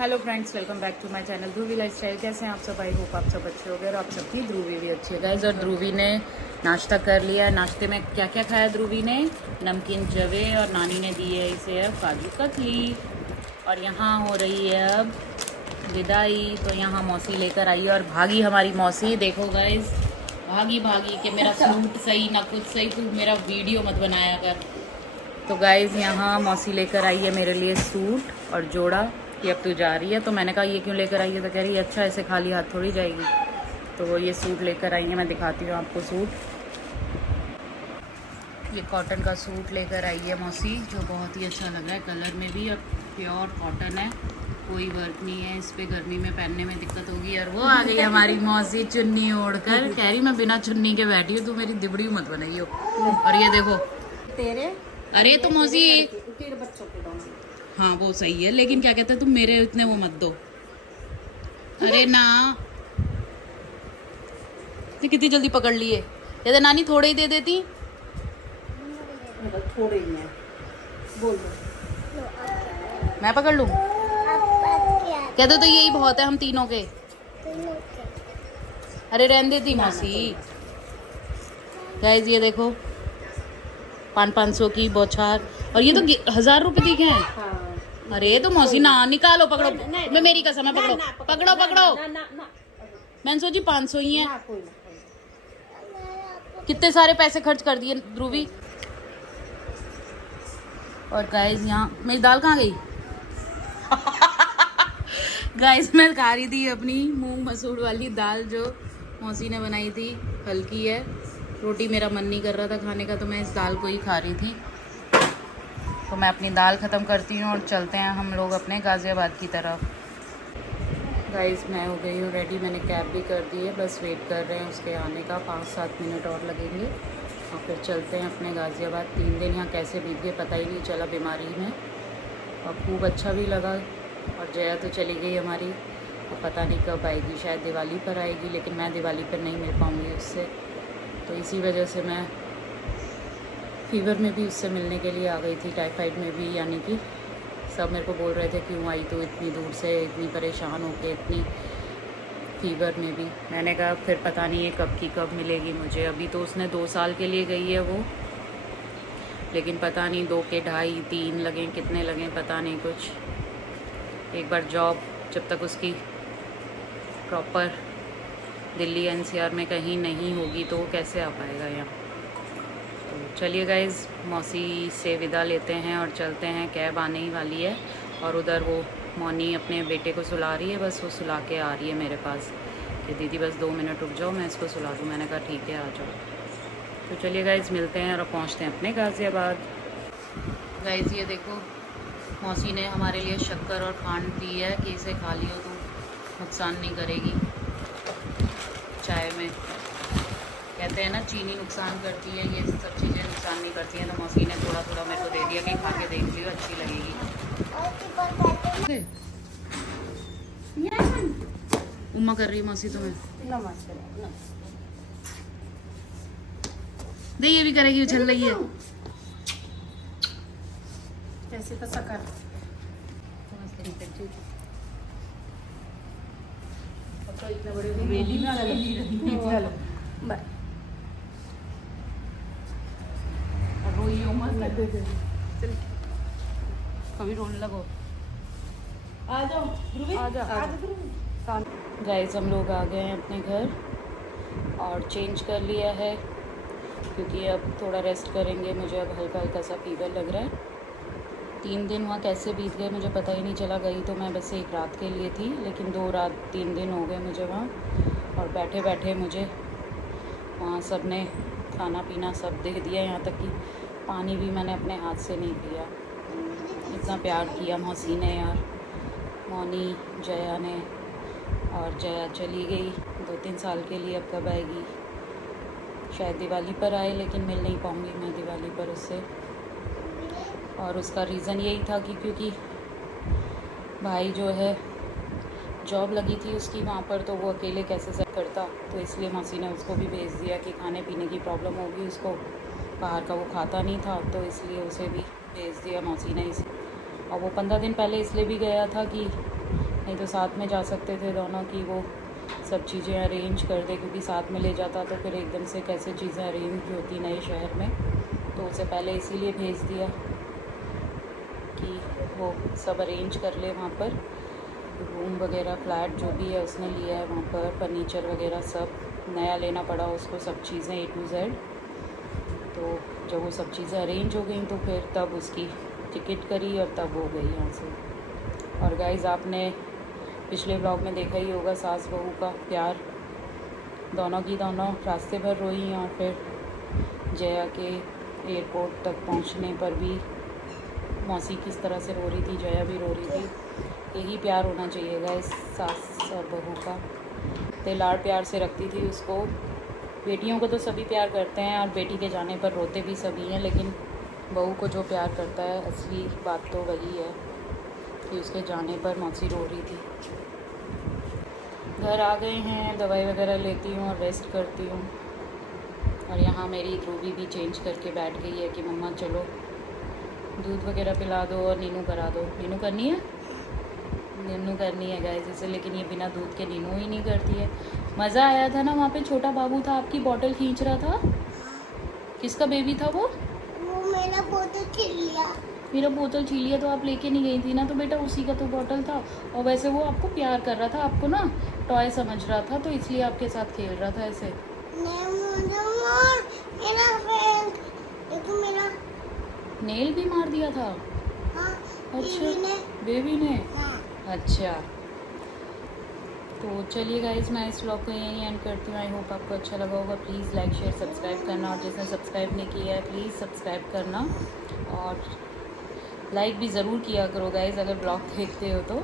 Hello friends, welcome back to my channel Dhruvi lifestyle. कैसे हैं आप सब? आई होप आप सब अच्छे हो गए और आप सबकी ध्रुवी भी अच्छी है गाइस। और ध्रुवी ने नाश्ता कर लिया। नाश्ते में क्या क्या खाया ध्रुवी ने? नमकीन जवे, और नानी ने दी है इसे अब काजू कतली। और यहाँ हो रही है अब विदाई। तो यहाँ मौसी लेकर आई है और भागी हमारी मौसी। देखो गाइस, भागी भागी कि मेरा सूट सही ना कुछ सही, तू मेरा वीडियो मत बनाया कर। तो गाइस यहाँ मौसी लेकर आई है मेरे लिए सूट और जोड़ा कि अब तू जा रही है। तो मैंने कहा ये क्यों लेकर आई है? तो कह रही है अच्छा ऐसे खाली हाथ थोड़ी जाएगी। तो ये सूट लेकर आई है, मैं दिखाती हूँ आपको सूट। ये कॉटन का सूट लेकर आई है मौसी, जो बहुत ही अच्छा लग रहा है कलर में भी। और प्योर कॉटन है, कोई वर्क नहीं है इस पर। गर्मी में पहनने में दिक्कत होगी। और वो आ गई हमारी मौसी चुन्नी ओढ़कर। कह रही मैं बिना चुन्नी के बैठी हूँ, तू मेरी दिबड़ी मत बनाइयो। और ये देखो तेरे, अरे तो मौसी तेरे बच्चों के दोनों। हाँ वो सही है, लेकिन क्या कहते हैं तुम मेरे इतने वो मत दो। अरे ना, तो कितनी जल्दी पकड़ लिए। कहते नानी थोड़े ही दे देती। थोड़े ही हैं, बोल दो। मैं पकड़ लूँ? कहते तो यही बहुत है हम तीनों के। अरे रहने देती मौसी। गाइस ये देखो 500 की बौछार, और ये तो 1000 रुपए की है। हाँ। अरे तो मौसी ना निकालो, पकड़ो। मैं मेरी कसम है, पकड़ो पकड़ो पकड़ो। मैंने सोची 500 ही है। कितने सारे पैसे खर्च कर दिए ध्रुवी। और गाइस यहाँ मेरी दाल कहाँ गई? गाइस मैं खा रही थी अपनी मूंग मसूर वाली दाल जो मौसी ने बनाई थी। हल्की है, रोटी मेरा मन नहीं कर रहा था खाने का, तो मैं इस दाल को ही खा रही थी। तो मैं अपनी दाल ख़त्म करती हूँ और चलते हैं हम लोग अपने गाज़ियाबाद की तरफ। गाइस मैं हो गई हूँ रेडी, मैंने कैब भी कर दी है, बस वेट कर रहे हैं उसके आने का। 5-7 मिनट और लगेंगे और फिर चलते हैं अपने गाज़ियाबाद। 3 दिन यहाँ कैसे बीत गए पता ही नहीं चला बीमारी में, और खूब अच्छा भी लगा। और जया तो चली गई हमारी, और पता नहीं कब आएगी, शायद दिवाली पर आएगी, लेकिन मैं दिवाली पर नहीं मिल पाऊँगी उससे। तो इसी वजह से मैं फीवर में भी उससे मिलने के लिए आ गई थी, टाइफाइड में भी। यानी कि सब मेरे को बोल रहे थे क्यों आई तो इतनी दूर से, इतनी परेशान होके, इतनी फीवर में भी। मैंने कहा फिर पता नहीं है कब की कब मिलेगी मुझे। अभी तो उसने 2 साल के लिए गई है वो, लेकिन पता नहीं 2 के 2.5 3 लगें, कितने लगें पता नहीं कुछ। एक बार जॉब जब तक उसकी प्रॉपर दिल्ली एनसीआर में कहीं नहीं होगी तो वो कैसे आ पाएगा यहाँ। तो चलिए गाइज़, मौसी से विदा लेते हैं और चलते हैं। कैब आने ही वाली है और उधर वो मौनी अपने बेटे को सुला रही है, बस वो सुला के आ रही है मेरे पास कि दीदी बस 2 मिनट रुक जाओ, मैं इसको सुला दूँ। मैंने कहा ठीक है आ जाओ। तो चलिए गाइज़ मिलते हैं और पहुँचते हैं अपने गाज़ियाबाद। गाइज़ ये देखो, मौसी ने हमारे लिए शक्कर और खांड दी है कि इसे खा लियो तो नुकसान नहीं करेगी चाय में। कहते हैं ना चीनी नुकसान करती है, ये सब चीज़ें नुकसान नहीं करती हैं। तो मौसी ने थोड़ा थोड़ा मेरे को दे दिया कि खा के देख लियो, अच्छी लगेगी। उम्मा कर रही है मौसी तुम्हें। दे ये भी करेगी, उछल रही है। कैसे तो सकर इतने बड़े बेली ना लगा। रोइयो मत, चल कभी रोने लगो। आ जाओ ध्रुवी, आ जाओ। गाइस हम लोग आ गए हैं अपने घर और चेंज कर लिया है क्योंकि अब थोड़ा रेस्ट करेंगे। मुझे अब हल्का हल्का सा फीवर लग रहा है। 3 दिन वहाँ कैसे बीत गए मुझे पता ही नहीं चला। गई तो मैं बस 1 रात के लिए थी, लेकिन 2 रात 3 दिन हो गए मुझे वहाँ। और बैठे बैठे मुझे वहाँ सब ने खाना पीना सब दे दिया, यहाँ तक कि पानी भी मैंने अपने हाथ से नहीं पिया। इतना प्यार किया मौसी ने यार, मौनी जया ने। और जया चली गई 2-3 साल के लिए, अब कब आएगी? शायद दिवाली पर आए, लेकिन मिल नहीं पाऊँगी मैं दिवाली पर उससे। और उसका रीज़न यही था कि क्योंकि भाई जो है जॉब लगी थी उसकी वहाँ पर, तो वो अकेले कैसे सेट करता, तो इसलिए मौसी ने उसको भी भेज दिया कि खाने पीने की प्रॉब्लम होगी उसको, बाहर का वो खाता नहीं था, तो इसलिए उसे भी भेज दिया मौसी ने। इस और वो 15 दिन पहले इसलिए भी गया था कि नहीं तो साथ में जा सकते थे दोनों की वो सब चीज़ें अरेंज कर दे, क्योंकि साथ में ले जाता तो फिर एकदम से कैसे चीज़ें अरेंज होती नए शहर में। तो उसे पहले इसीलिए भेज दिया कि वो सब अरेंज कर ले वहाँ पर, रूम वगैरह फ्लैट जो भी है उसने लिया है वहाँ पर, फर्नीचर वगैरह सब नया लेना पड़ा उसको, सब चीज़ें A to Z। तो जब वो सब चीज़ें अरेंज हो गई तो फिर तब उसकी टिकट करी और तब हो गई यहाँ से। और गाइज़ आपने पिछले ब्लॉग में देखा ही होगा सास बहू का प्यार, दोनों की दोनों रास्ते भर रोई। और फिर जया के एयरपोर्ट तक पहुंचने पर भी मौसी किस तरह से रो रही थी, जया भी रो रही थी। यही प्यार होना चाहिए गाइस सास और बहू का। ते लाड़ प्यार से रखती थी उसको। बेटियों को तो सभी प्यार करते हैं और बेटी के जाने पर रोते भी सभी हैं, लेकिन बहू को जो प्यार करता है असली बात तो वही है कि उसके जाने पर मौसी रो रही थी। घर आ गए हैं, दवाई वगैरह लेती हूँ और रेस्ट करती हूँ। और यहाँ मेरी ध्रुवी भी चेंज करके बैठ गई है कि मम्मा चलो दूध वगैरह पिला दो और नीनू करा दो। नीनू करनी है, नीनू करनी है गाइस इसे, लेकिन ये बिना दूध के नीनू ही नहीं करती है। मज़ा आया था ना वहाँ पे, छोटा बाबू था आपकी बोतल खींच रहा था। किसका बेबी था वो मेरा बोतल छीन लिया। मेरा बोतल छीन लिया तो आप लेके नहीं गई थी ना, तो बेटा उसी का तो बोतल था। और वैसे वो आपको प्यार कर रहा था, आपको ना टॉय समझ रहा था, तो इसलिए आपके साथ खेल रहा था ऐसे। मेरा नेल भी मार दिया था। हाँ, अच्छा बेबी ने। हाँ। अच्छा तो चलिए गाइस मैं इस व्लॉग को यहीं एंड करती हूँ। आई होप आपको अच्छा लगा होगा। प्लीज़ लाइक शेयर सब्सक्राइब करना, और जिसने सब्सक्राइब नहीं किया है प्लीज़ सब्सक्राइब करना, और लाइक भी ज़रूर किया करो गाइस अगर ब्लॉग देखते हो तो।